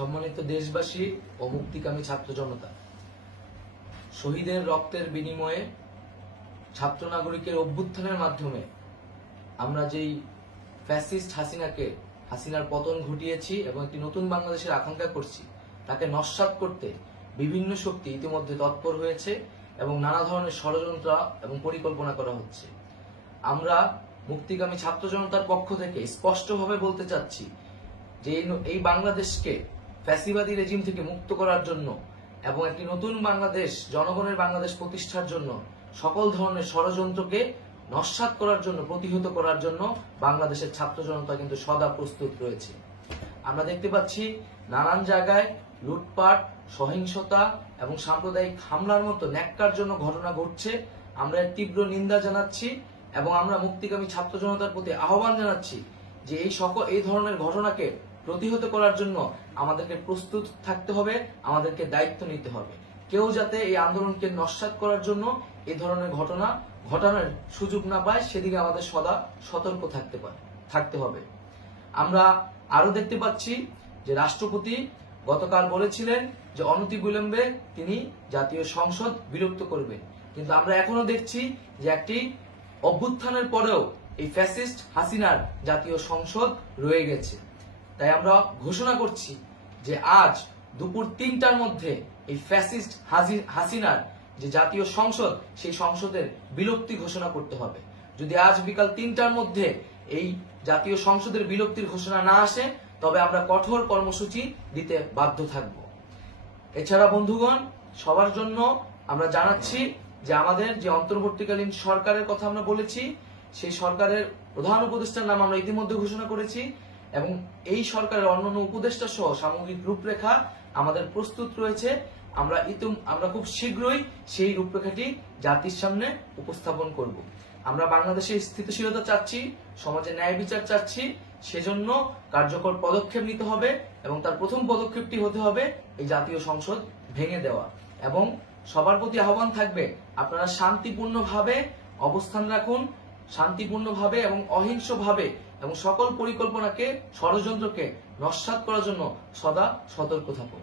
সম্মানিত দেশবাসী ও মুক্তিকামী ছাত্র জনতা, শহীদের রক্তের বিনিময়ে ছাত্র নাগরিকের অভ্যুত্থানের মাধ্যমে আমরা যেই ফ্যাসিস্ট হাসিনার পতন ঘটিয়েছি এবং একটি নতুন বাংলাদেশের আকাঙ্ক্ষা করছি, তাকে নস্যাৎ করতে বিভিন্ন শক্তি ইতিমধ্যে তৎপর হয়েছে এবং নানা ধরনের ষড়যন্ত্র এবং পরিকল্পনা করা হচ্ছে। আমরা মুক্তিকামী ছাত্র জনতার পক্ষ থেকে স্পষ্টভাবে বলতে চাচ্ছি যে এই বাংলাদেশকে ফ্যাসিবাদী রেজিম থেকে মুক্ত করার জন্য এবং একটি নতুন বাংলাদেশ, জনগণের বাংলাদেশ প্রতিষ্ঠার জন্য সকল ধরনের ষড়যন্ত্রকে নস্যাৎ করার জন্য, প্রতিহত করার জন্য বাংলাদেশের ছাত্র জনতা কিন্তু সদা প্রস্তুত রয়েছে। আমরা দেখতে পাচ্ছি নানান জায়গায় লুটপাট, সহিংসতা এবং সাম্প্রদায়িক হামলার মতো ন্যাক্কারজনক ঘটনা ঘটছে। আমরা এর তীব্র নিন্দা জানাচ্ছি এবং আমরা মুক্তিকামী ছাত্র জনতার প্রতি আহ্বান জানাচ্ছি যে এই ধরনের ঘটনাকে প্রতিহত করার জন্য আমাদেরকে প্রস্তুত থাকতে হবে, আমাদেরকে দায়িত্ব নিতে হবে। কেউ যাতে এই আন্দোলনকে নস্যাৎ করার জন্য এই ধরনের ঘটনা ঘটানোর সুযোগ না পায়, সেদিকে আমাদের সদা সতর্ক থাকতে হবে। আমরা আরো দেখতে পাচ্ছি যে রাষ্ট্রপতি গতকাল বলেছিলেন যে অনতিবিলম্বে তিনি জাতীয় সংসদ বিলুপ্ত করবেন, কিন্তু আমরা এখনো দেখছি যে একটি অভ্যুত্থানের পরেও এই ফ্যাসিস্ট হাসিনার জাতীয় সংসদ রয়ে গেছে। তাই আমরা ঘোষণা করছি যে আজ দুপুর ৩টার মধ্যে এই ফ্যাসিস্ট হাসিনার যে জাতীয় সংসদ, সেই সংসদের বিলুপ্তি ঘোষণা করতে হবে। যদি আজ বিকাল ৩টার মধ্যে এই জাতীয় সংসদের বিলুপ্তির ঘোষণা না আসে, তবে আমরা কঠোর কর্মসূচি দিতে বাধ্য থাকব। এছাড়া বন্ধুগণ, সবার জন্য আমরা জানাচ্ছি যে আমাদের যে অন্তর্বর্তীকালীন সরকারের কথা আমরা বলেছি, সেই সরকারের প্রধান উপদেষ্টার নাম আমরা ইতিমধ্যে ঘোষণা করেছি এবং এই সরকারের অন্যান্য উপদেষ্টা সহ সামগ্রিক রূপরেখা আমাদের প্রস্তুত রয়েছে। আমরা খুব শীঘ্রই সেই রূপরেখাটি জাতির সামনে উপস্থাপন করব। আমরা বাংলাদেশে স্থিতিশীলতা চাচ্ছি, সমাজে ন্যায় বিচার চাচ্ছি, সেজন্য কার্যকর পদক্ষেপ নিতে হবে এবং তার প্রথম পদক্ষেপটি হতে হবে এই জাতীয় সংসদ ভেঙে দেওয়া। এবং সবার প্রতি আহ্বান থাকবে, আপনারা শান্তিপূর্ণভাবে অবস্থান রাখুন, শান্তিপূর্ণভাবে এবং অহিংসভাবে এবং সকল পরিকল্পনাকে, ষড়যন্ত্রকে নস্যাৎ করার জন্য সদা সতর্ক থাকুন।